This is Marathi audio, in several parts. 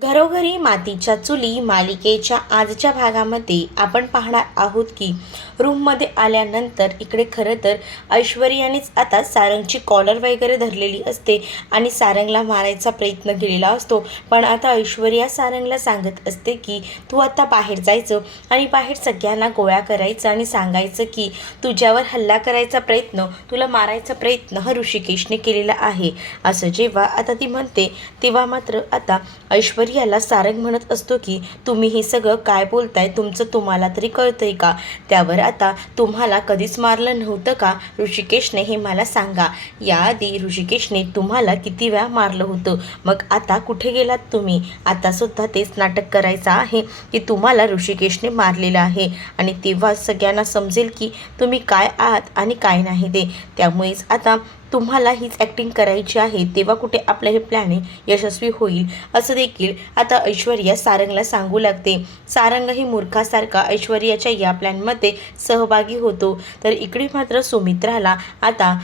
घरोघरी मातीच्या चुली मालिकेच्या आजच्या भागामध्ये आपण पाहणार आहोत की रूममध्ये आल्यानंतर इकडे खरं तर ऐश्वर्यानेच आता सारंगची कॉलर वगैरे धरलेली असते आणि सारंगला मारायचा प्रयत्न केलेला असतो. पण आता ऐश्वर्या सारंगला सांगत असते की तू आता बाहेर जायचं आणि बाहेर सगळ्यांना गोळा करायचं आणि सांगायचं की तुझ्यावर हल्ला करायचा प्रयत्न, तुला मारायचा प्रयत्न हा ऋषिकेशने केलेला आहे. असं जेव्हा आता ती म्हणते तेव्हा मात्र आता ऐश्वर्याला सारंग म्हणत असतो की तुम्ही हे सगळं काय बोलताय, तुमचं तुम्हाला तरी कळतंय का? त्यावर आता तुम्हाला कधीच मारलं नव्हतं का ऋषिकेशने, हे मला सांगा. याआधी ऋषिकेशने तुम्हाला किती वेळा मारलं होतं, मग आता कुठे गेलात तुम्ही? आता सुद्धा तेच नाटक करायचं आहे की तुम्हाला ऋषिकेशने मारलेलं आहे आणि तेव्हा सगळ्यांना समजेल की तुम्ही काय आहात आणि काय नाही ते. त्यामुळेच आता तुम्हाला हीच ॲक्टिंग करायची आहे, तेव्हा कुठे आपलं हे प्लॅनिंग यशस्वी होईल, असं देखील आता ऐश्वर्या सारंगला सांगू लागते. सारंगही मूर्खासारखा ऐश्वर्याच्या या प्लॅनमध्ये सहभागी होतो. तर इकडे मात्र सुमित्राला आता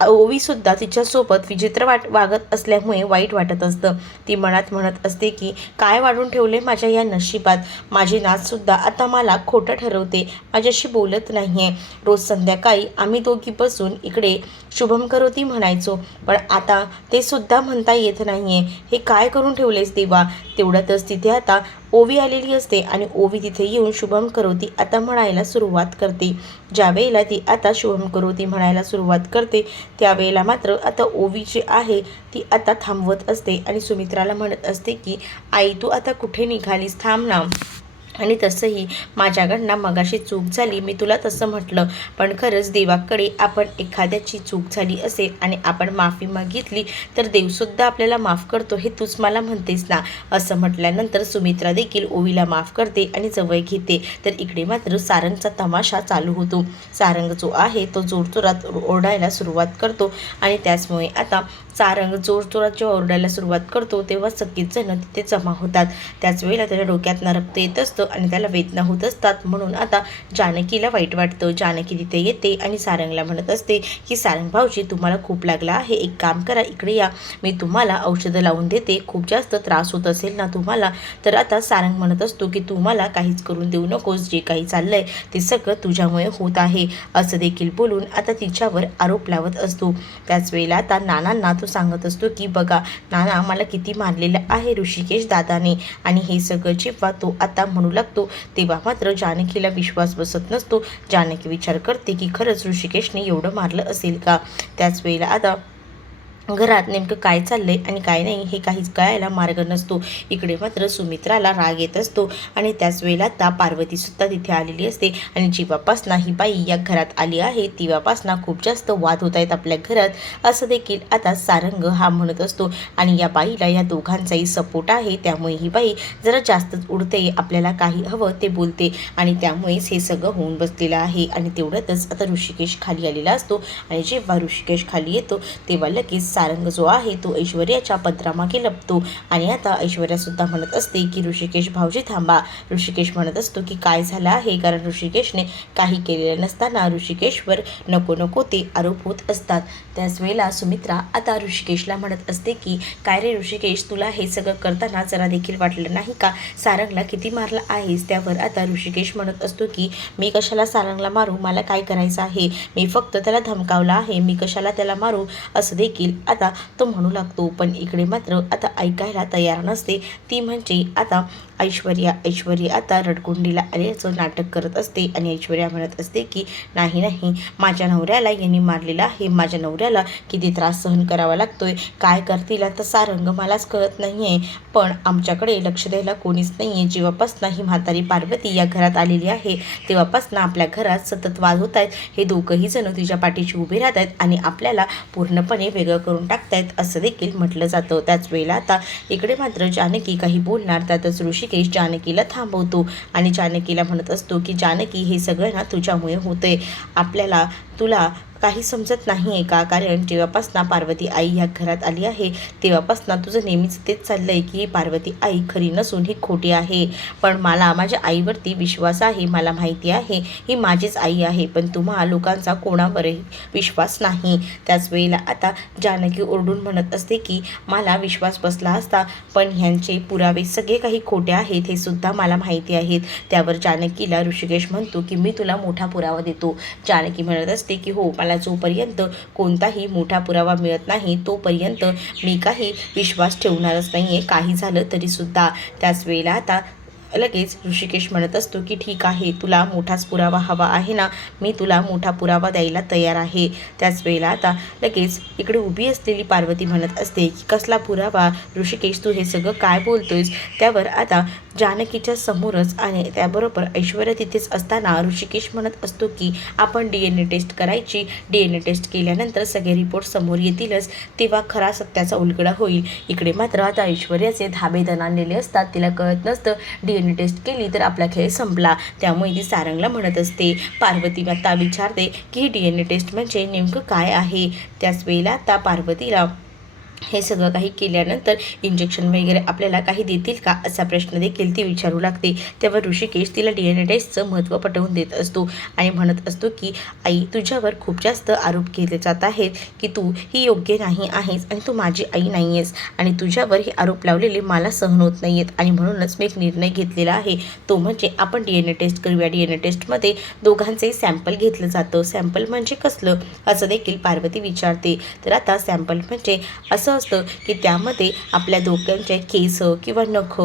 ओवीसुद्धा तिच्यासोबत विचित्र वागत असल्यामुळे वाईट वाटत असतं. ती मनात म्हणत असते की काय वाढून ठेवले माझ्या या नशिबात, माझी नाचसुद्धा आता मला खोटं ठरवते, माझ्याशी बोलत नाही आहे. रोज संध्याकाळी आम्ही दोघी बसून इकडे शुभम करोती म्हणायचो, पण आता ते सुद्धा म्हणता येत नाही आहे. हे काय करून ठेवलेस देवा? तेवढ्यातच तिथे आता ओवी आलेली असते आणि ओवी तिथे येऊन शुभम करोती आता म्हणायला सुरुवात करते. ज्यावेळेला ती आता शुभम करोती म्हणायला सुरुवात करते त्यावेळेला मात्र आता ओवी जी आहे ती आता थांबवत असते आणि सुमित्राला म्हणत असते की आई तू आता कुठे निघालीस, थांब ना. आणि तसंही माझ्याकडनं मगाशी चूक झाली, मी तुला तसं म्हटलं, पण खरंच देवाकडे आपण एखाद्याची चूक झाली असेल आणि आपण माफी मागितली तर देवसुद्धा आपल्याला माफ करतो, हे तूच मला म्हणतेस ना. असं म्हटल्यानंतर सुमित्रा देखील ओवीला माफ करते आणि जवळ घेते. तर इकडे मात्र सारंगचा तमाशा चालू होतो. सारंग जो आहे तो जोरजोरात ओरडायला सुरुवात करतो आणि त्याचमुळे आता सारंग जोरजोरात जेव्हा ओरडायला सुरुवात करतो तेव्हा सगळेच जण तिथे जमा होतात. त्याच वेळेला त्याच्या डोक्यातनं रक्त येत असतं आणि त्याला वेदना होत असतात. म्हणून आता जानकीला वाईट वाटतं. जानकी तिथे येते आणि सारंगला म्हणत असते की सारंग भाऊजी तुम्हाला खूप लागला आहे, एक काम करा इकडे या, मी तुम्हाला औषधं लावून देते, खूप जास्त त्रास होत असेल ना तुम्हाला. तर आता सारंग म्हणत असतो की तुम्हाला काहीच करून देऊ नकोस, जे काही चाललंय ते सगळं तुझ्यामुळे होत आहे, असं देखील बोलून आता तिच्यावर आरोप लावत असतो. त्याच वेळेला आता नानांना तो सांगत असतो की बघा नाना, मला किती मारलेलं आहे ऋषिकेश दादाने. आणि हे सगळं जेव्हा तो आता म्हणू लागतो तेव्हा मात्र जानकीला विश्वास बसत नसतो. जानकी विचार करते की खरंच ऋषिकेशने एवढं मारलं असेल का. त्याच वेळेला आता घरात नेमकं काय चाललंय आणि काय नाही हे काहीच कळायला मार्ग नसतो. इकडे मात्र सुमित्राला राग येत असतो आणि त्याच वेळेला आता पार्वतीसुद्धा तिथे आलेली असते आणि जेव्हापासनं ही बाई या घरात आली आहे तेव्हापासनं खूप जास्त वाद होत आहेत आपल्या घरात, असं देखील आता सारंग हा म्हणत असतो. आणि या बाईला या दोघांचाही सपोर्ट आहे, त्यामुळे ही बाई जरा जास्तच उडते, आपल्याला काही हवं ते बोलते आणि त्यामुळेच हे सगळं होऊन बसलेलं आहे. आणि तेवढ्यातच आता ऋषिकेश खाली आलेला असतो आणि जेव्हा ऋषिकेश खाली येतो तेव्हा लगेच सारंग जो आहे तो ऐश्वर्याच्या पदरामागे लपतो आणि आता ऐश्वर्यासुद्धा म्हणत असते की ऋषिकेश भाऊजी थांबा. ऋषिकेश म्हणत असतो की काय झालं आहे, कारण ऋषिकेशने काही केलेलं नसताना ऋषिकेशवर नको नको ते आरोप होत असतात. त्याच वेळेला सुमित्रा आता ऋषिकेशला म्हणत असते की काय रे ऋषिकेश, तुला हे सगळं करताना जरा देखील वाटलं नाही का सारंगला किती मारला आहेस. त्यावर आता ऋषिकेश म्हणत असतो की मी कशाला सारंगला मारू, मला काय करायचं आहे, मी फक्त त्याला धमकावला आहे, मी कशाला त्याला मारू, असं देखील आता तो म्हणू लागतो. पण इकडे मात्र आता ऐकायला तयार नसते. ती म्हणजे आता ऐश्वर्या आता रडकुंडीला आल्याचं नाटक करत असते आणि ऐश्वर्या म्हणत असते की नाही नाही, माझ्या नवऱ्याला यांनी मारलेलं आहे, माझ्या नवऱ्याला किती त्रास सहन करावा लागतोय, काय करतील आता सारंग मलाच कळत नाही आहे, पण आमच्याकडे लक्ष द्यायला कोणीच नाही आहे. जेव्हापासनं ही म्हातारी पार्वती या घरात आलेली आहे तेव्हापासनं आपल्या घरात सतत वाद होत आहेत, हे दोघंही जण तिच्या पाठीशी उभे राहत आहेत आणि आपल्याला पूर्णपणे वेगळं करून टाकतायत, असं देखील म्हटलं जातं. त्याच वेळेला आता इकडे मात्र जानकी काही बोलणार त्यातच ऋषिकेश जानकीला थांबवतो आणि जानकीला म्हणत असतो की जानकी, हे सगळं ना तुझ्यामुळे होतंय, आपल्याला तुला काही समजत नाही आहे का? कारण जेव्हापासनं पार्वती आई ह्या घरात आली आहे तेव्हापासनं तुझं नेहमीच तेच चाललं आहे की ही पार्वती आई खरी नसून ही खोटी आहे. पण मला माझ्या आईवरती विश्वास आहे. मला माहिती आहे ही माझीच आई आहे, पण तुम्हा लोकांचा कोणावरही विश्वास नाही. त्याच वेळेला आता जानकी ओरडून म्हणत असते की मला विश्वास बसला असता, पण ह्यांचे पुरावे सगळे काही खोटे आहेत हे सुद्धा मला माहिती आहेत. त्यावर जानकीला ऋषिकेश म्हणतो की मी तुला मोठा पुरावा देतो. जानकी म्हणत असते की हो, मला जोपर्यंत कोणताही मोठा पुरावा मिळत नाही तोपर्यंत मी काही विश्वास ठेवणारच नाही आहे, काही झालं तरीसुद्धा. त्याच वेळेला आता लगेच ऋषिकेश म्हणत असतो की ठीक आहे, तुला मोठाच पुरावा हवा आहे ना, मी तुला मोठा पुरावा द्यायला तयार आहे. त्याच वेळेला आता लगेच इकडे उभी असलेली पार्वती म्हणत असते की कसला पुरावा ऋषिकेश, तू हे सगळं काय बोलतोयस? त्यावर आता जानकीच्या समोरच आणि त्याबरोबर ऐश्वर्या तिथेच असताना ऋषिकेश म्हणत असतो की आपण DNA टेस्ट करायची. DNA टेस्ट केल्यानंतर सगळे रिपोर्ट समोर येतीलच, तेव्हा खरा सत्याचा उलगडा होईल. इकडे मात्र आता ऐश्वर्याचे धाबे दणाणलेले असतात. तिला कळत नसतं DNA टेस्ट केली तर आपला खेळ संपला. त्यामुळे ती सारंगला म्हणत असते. पार्वती आता विचारते की ही DNA टेस्ट म्हणजे नेमकं काय आहे? त्याच वेळेला आता पार्वतीला हे सगळं काही केल्यानंतर इंजेक्शन वगैरे आपल्याला काही देतील का असा प्रश्न देखील ती विचारू लागते. तेव्हा ऋषिकेश तिला DNA टेस्टचं महत्त्व पटवून देत असतो आणि म्हणत असतो की आई, तुझ्यावर खूप जास्त आरोप केले जात आहेत की तू ही योग्य नाही आहेस आणि तू माझी आई नाही आहेस आणि तुझ्यावर हे आरोप लावलेले मला सहन होत नाही आहेत आणि म्हणूनच मी एक निर्णय घेतलेला आहे, तो म्हणजे आपण DNA टेस्ट करूया. DNA टेस्टमध्ये दोघांचे सॅम्पल घेतलं जातं. सॅम्पल म्हणजे कसलं असं देखील पार्वती विचारते. तर आता सॅम्पल म्हणजे असं असतं की त्यामध्ये आपल्या दोघांचे केस किंवा नख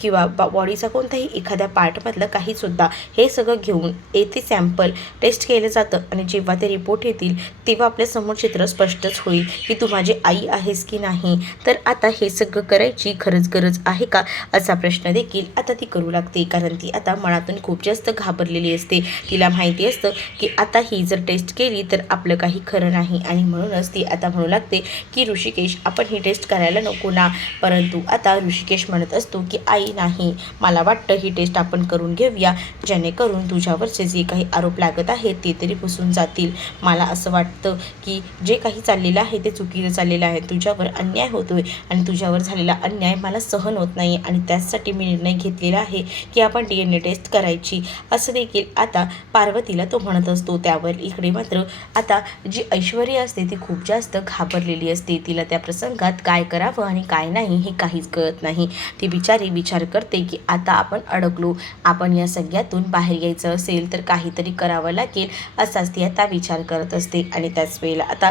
किंवा बॉडीचा कोणताही एखाद्या पार्टमधलं काहीसुद्धा हे सगळं घेऊन येथे सॅम्पल टेस्ट केलं जातं आणि जेव्हा ते रिपोर्ट येतील तेव्हा आपल्यासमोर चित्र स्पष्टच होईल की तू माझी आई आहेस की नाही. तर आता हे सगळं करायची खरंच गरज आहे का असा प्रश्न देखील आता ती करू लागते, कारण ती आता मनातून खूप जास्त घाबरलेली असते. तिला माहिती असतं की आता ही जर टेस्ट केली तर आपलं काही खरं नाही आणि म्हणूनच ती आता म्हणू लागते की ऋषिकेश, आपण ही टेस्ट करायला नको ना. परंतु आता ऋषिकेश म्हणत असतो की आई नाही, मला वाटतं ही टेस्ट आपण करून घेऊया, जेणेकरून तुझ्यावरचे जे काही आरोप लागत आहेत ते तरी पुसून जातील. मला असं वाटतं की जे काही चाललेलं आहे ते चुकीचं चाललेलं आहे. तुझ्यावर अन्याय होतोय आणि तुझ्यावर झालेला अन्याय मला सहन होत नाही आणि त्याचसाठी मी निर्णय घेतलेला आहे की आपण DNA टेस्ट करायची, असं देखील आता पार्वतीला तो म्हणत असतो. त्यावर इकडे मात्र आता जी ऐश्वर्या असते ती खूप जास्त घाबरलेली असते. तिला त्या प्रसंगात काय करावं आणि काय नाही हे काहीच कळत नाही. ती बिचारी विचार करते की आता आपण अडकलो, आपण या सगळ्यातून बाहेर यायचं असेल तर काहीतरी करावं लागेल असाच ती आता विचार करत असते. आणि त्याच वेळेला आता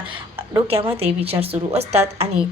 डोक्यामध्ये विचार सुरू असतात आणि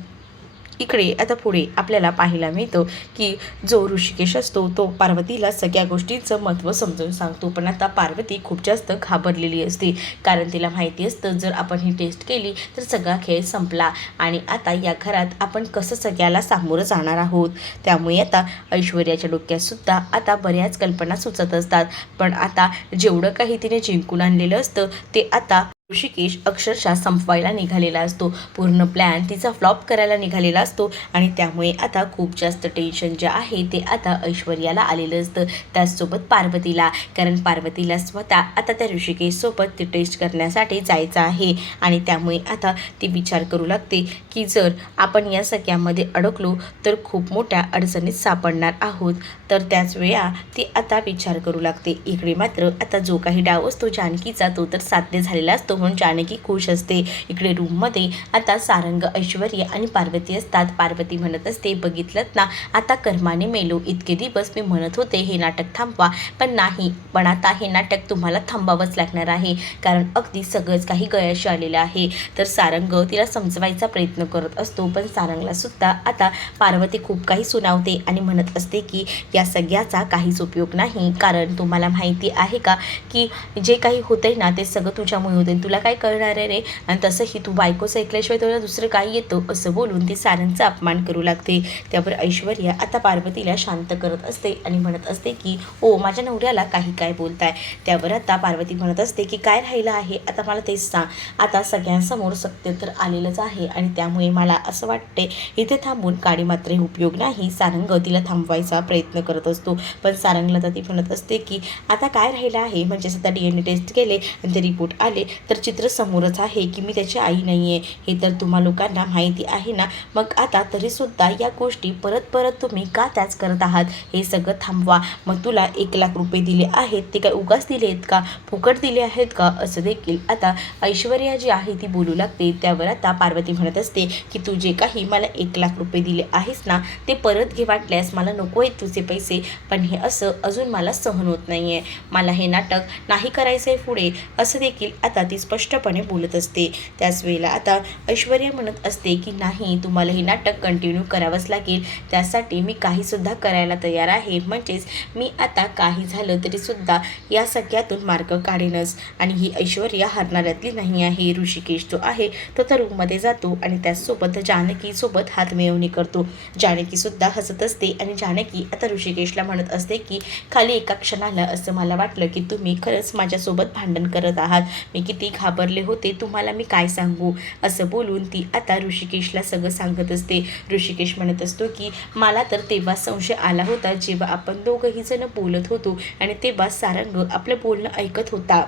इकडे आता पुढे आपल्याला पाहायला मिळतं की जो ऋषिकेश असतो तो पार्वतीला सगळ्या गोष्टींचं महत्त्व समजावून सांगतो, पण आता पार्वती खूप जास्त घाबरलेली असते, कारण तिला माहिती असतं जर आपण ही टेस्ट केली तर सगळा खेळ संपला आणि आता या घरात आपण कसं सगळ्याला सामोरं जाणार आहोत. त्यामुळे आता ऐश्वर्याच्या डोक्यातसुद्धा आता बऱ्याच कल्पना सुचत असतात, पण आता जेवढं काही तिने जिंकून आणलेलं असतं ते आता ऋषिकेश अक्षरशः संपवायला निघालेला असतो. पूर्ण प्लॅन तिचा फ्लॉप करायला निघालेला असतो आणि त्यामुळे आता खूप जास्त टेन्शन जे आहे ते आता ऐश्वर्याला आलेलं असतं, त्याचसोबत पार्वतीला, कारण पार्वतीला स्वतः आता त्या ऋषिकेशसोबत ती टेस्ट करण्यासाठी जायचं आहे आणि त्यामुळे आता ती विचार करू लागते की जर आपण या सगळ्यामध्ये अडकलो तर खूप मोठ्या अडचणीत सापडणार आहोत. तर त्याच वेळा ती आता विचार करू लागते. इकडे मात्र आता जो काही डाव असतो जानकीचा तो तर साध्य झालेला असतो म्हणून जानकी खुश असते. इकडे रूममध्ये आता सारंग, ऐश्वर्या आणि पार्वती असतात. पार्वती म्हणत असते, बघितलं ना, आता कर्माने मेलो. इतके दिवस मी म्हणत होते हे नाटक थांबवा, पण नाही, पण आता हे नाटक तुम्हाला थांबावंच लागणार आहे, कारण अगदी सगळंच काही गयाशी आलेलं आहे. तर सारंग तिला समजवायचा प्रयत्न करत असतो, पण सारंगला सुद्धा आता पार्वती खूप काही सुनावते आणि म्हणत असते की या सगळ्याचा काहीच उपयोग नाही, कारण तुम्हाला माहिती आहे का की जे काही होतंय ना ते सगळं तुझ्यामुळे होते, तुला काय कळणार आहे रे, आणि तसंही तू बायकोचं ऐकल्याशिवाय तुला दुसरं काय येतं, असं बोलून ती सारंगचा अपमान करू लागते. त्यावर ऐश्वर्या आता पार्वतीला शांत करत असते आणि म्हणत असते की ओ, माझ्या नवऱ्याला काही काय बोलताय. त्यावर आता पार्वती म्हणत असते की काय राहिलं आहे आता मला तेच सांग. आता सगळ्यांसमोर सत्य तर आलेलंच आहे आणि त्यामुळे मला असं वाटते इथे थांबून काडी मात्र उपयोग नाही. सारंग तिला थांबवायचा प्रयत्न करत असतो, पण सारंगला तर ती म्हणत असते की आता काय राहिलं आहे, म्हणजे आता DNA टेस्ट केले आणि ते रिपोर्ट आले तर चित्र समोरच आहे की मी त्याची आई नाही आहे, हे तर तुम्हा लोकांना माहिती आहे ना. मग आता तरीसुद्धा या गोष्टी परत परत तुम्ही का त्याच करत आहात? हे सगळं थांबवा. मग तुला 1,00,000 रुपये दिले आहेत ते काय उगाच दिले आहेत का, फुकट दिले आहेत का, असं देखील आता ऐश्वर्या जी आहे ती बोलू लागते. त्यावर आता पार्वती म्हणत असते की तू जे काही मला 1,00,000 रुपये दिले आहेस ना ते परत घे, वाटल्यास मला नको आहेत तुझे पैसे, पण हे असं अजून मला सहन होत नाही आहे, मला हे नाटक नाही करायचं आहे पुढे, असं देखील आता ती स्पष्टपणे बोलत असते. त्याच वेळेला आता ऐश्वर्या म्हणत असते की नाही, तुम्हाला हे नाटक कंटिन्यू करावंच लागेल, त्यासाठी मी काहीसुद्धा करायला तयार आहे, म्हणजेच मी आता काही झालं तरीसुद्धा या सगळ्यातून मार्ग काढेनच. आणि ही ऐश्वर्या हरणाऱ्यातली नाही आहे. ऋषिकेश जो आहे तो त्या रूममध्ये जातो आणि त्याचसोबत जानकीसोबत हातमिळवणी करतो. जानकीसुद्धा हसत असते आणि जानकी आता ऋषिकेशला म्हणत असते की खाली एका क्षणाला असं मला वाटलं की तुम्ही खरंच माझ्यासोबत भांडण करत आहात, मी किती घाबरले होते तुम्हाला मी काय सांगू, असं बोलून ती आता ऋषिकेशला सगळं सांगत असते. ऋषिकेश म्हणत असतो की मला तर तेव्हा संशय आला होता जेव्हा आपण दोघंही जण बोलत होतो आणि तेव्हा सारंग आपलं बोलणं ऐकत होता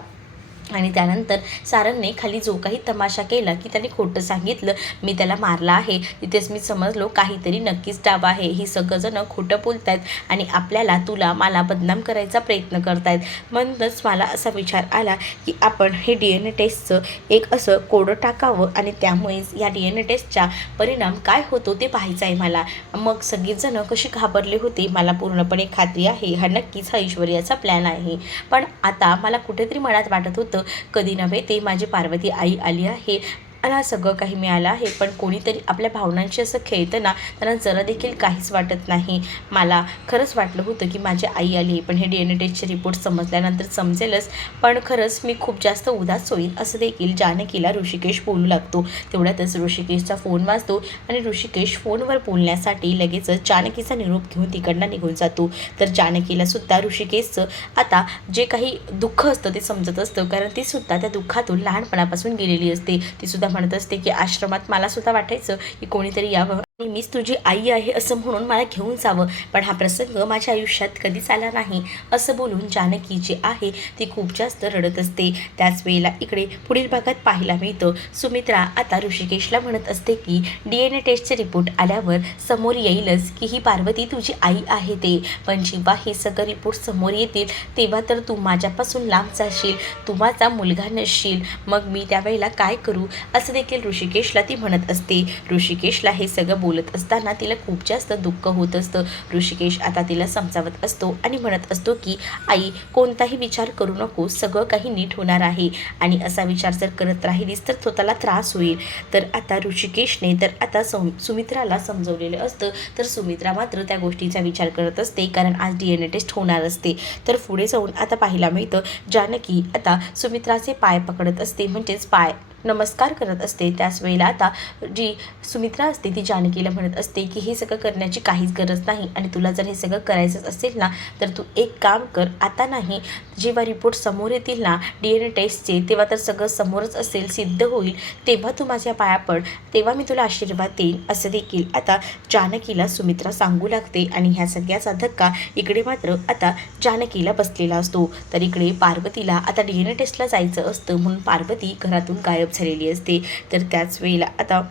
आणि त्यानंतर सारंगने खाली जो काही तमाशा केला की त्याने खोटं सांगितलं, मी त्याला मारला आहे, तिथेच मी समजलो काहीतरी नक्कीच डाव आहे, ही सगळंजणं खोटं बोलत आहेत आणि आपल्याला तुला मला बदनाम करायचा प्रयत्न करतायत. म्हणूनच मला असा विचार आला की आपण हे DNA टेस्टचं एक असं कोडं टाकावं आणि त्यामुळेच या DNA टेस्टचा परिणाम काय होतो ते पाहायचं आहे मला. मग सगळीजणं कशी घाबरले होते, मला पूर्णपणे खात्री आहे हा नक्कीच हा ऐश्वर्याचा प्लॅन आहे. पण आता मला कुठेतरी मनात वाटत होतं कधी नव्हे ते माझी पार्वती आई आली आहे, मला सगळं काही मिळालं आहे, पण कोणीतरी आपल्या भावनांशी असं खेळतं ना, त्यांना जरा देखील काहीच वाटत नाही. मला खरंच वाटलं होतं की माझी आई आली, पण हे DNA टेस्टचे रिपोर्ट समजल्यानंतर समजेलच, पण खरंच मी खूप जास्त उदास होईल, असं देखील जानकीला ऋषिकेश बोलू लागतो. तेवढ्यातच ऋषिकेशचा फोन वाजतो आणि ऋषिकेश फोनवर बोलण्यासाठी लगेचच जानकीचा निरोप घेऊन तिकडनं निघून जातो. तर जानकीला सुद्धा ऋषिकेशचं आता जे काही दुःख असतं ते समजत असतं, कारण ती सुद्धा त्या दुःखातून लहानपणापासून गेलेली असते. ती सुद्धा म्हणत असते की आश्रमात मला सुद्धा वाटायचं की कोणीतरी यावं आणि मीच तुझी आई आहे असं म्हणून मला घेऊन जावं, पण हा प्रसंग माझ्या आयुष्यात कधीच आला नाही, असं बोलून जानकी जी आहे ती खूप जास्त रडत असते. त्याच वेळेला इकडे पुढील भागात पाहायला मिळतं सुमित्रा आता ऋषिकेशला म्हणत असते की DNA टेस्टचे रिपोर्ट आल्यावर समोर येईलच की ही पार्वती तुझी आई आहे ते, पण जेव्हा हे सगळं रिपोर्ट समोर येतील तेव्हा तर तू माझ्यापासून लांब जाशील, तू माझा मुलगा नसशील, मग मी त्यावेळेला काय करू, असं देखील ऋषिकेशला ती म्हणत असते. ऋषिकेशला हे सगळं बोलत असताना तिला खूप जास्त दुःख होत असतं. ऋषिकेश आता तिला समजावत असतो आणि म्हणत असतो की आई कोणताही विचार करू नको, सगळं काही नीट होणार आहे आणि असा विचार जर करत राहिलीस तर स्वतःला त्रास होईल. तर आता ऋषिकेशने तर आता सुमित्राला समजवलेलं असतं, तर सुमित्रा मात्र त्या गोष्टीचा विचार करत असते, कारण आज DNA टेस्ट होणार असते. तर पुढे जाऊन आता पाहायला मिळतं जानकी आता सुमित्राचे पाय पकडत असते, म्हणजेच पाय नमस्कार करत असते. त्याच वेळेला आता जी सुमित्रा असते ती जानकीला म्हणत असते की हे सगळं करण्याची काहीच गरज नाही आणि तुला जर हे सगळं करायचंच असेल ना तर तू एक काम कर, आता नाही, जेव्हा रिपोर्ट समोर येतील ना DNA टेस्टचे तेव्हा तर सगळं समोरच असेल, सिद्ध होईल, तेव्हा तू माझ्या पाया पड, तेव्हा मी तुला आशीर्वाद देईन, असं देखील आता जानकीला सुमित्रा सांगू लागते. आणि ह्या सगळ्याचा धक्का इकडे मात्र आता जानकीला बसलेला असतो. तर इकडे पार्वतीला आता DNA टेस्टला जायचं असतं, म्हणून पार्वती घरातून गायब झालेली असते. तर त्याच वेळेला आता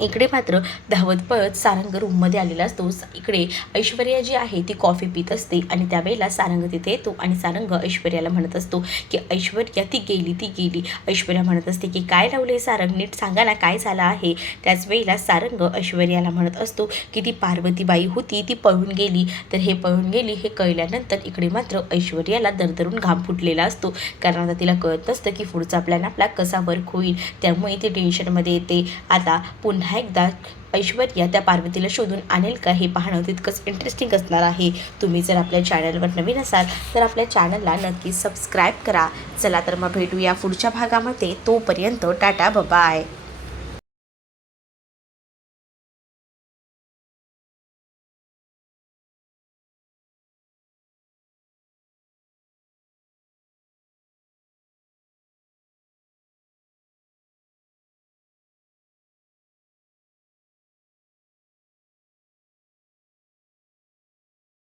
इकडे मात्र धावत पळत सारंग रूममध्ये आलेला असतो. इकडे ऐश्वर्या जी आहे ती कॉफी पित असते आणि त्यावेळेला सारंग तिथे येतो आणि सारंग ऐश्वर्याला म्हणत असतो की ऐश्वर्या ती गेली. ऐश्वर्या म्हणत असते की काय लावले सारंग, नीट सांगा ना काय झालं आहे. त्याच वेळेला सारंग ऐश्वर्याला म्हणत असतो की ती पार्वतीबाई होती ती पळून गेली, तर हे पळून गेली हे कळल्यानंतर इकडे मात्र ऐश्वर्याला दरदरून घाम फुटलेला असतो, कारण आता तिला कळत नसतं की पुढचा प्लॅन आपला कसा वर्क होईल, त्यामुळे ती टेन्शनमध्ये येते. आता पुन्हा एकदा ऐश्वर्या त्या पार्वतीला शोधून आणेल का हे पाहणं तितकंच इंटरेस्टिंग असणार आहे. तुम्ही जर आपल्या चॅनलवर नवीन असाल तर आपल्या चॅनलला नक्की सबस्क्राईब करा. चला तर मग भेटूया पुढच्या भागामध्ये, तोपर्यंत टाटा बाय.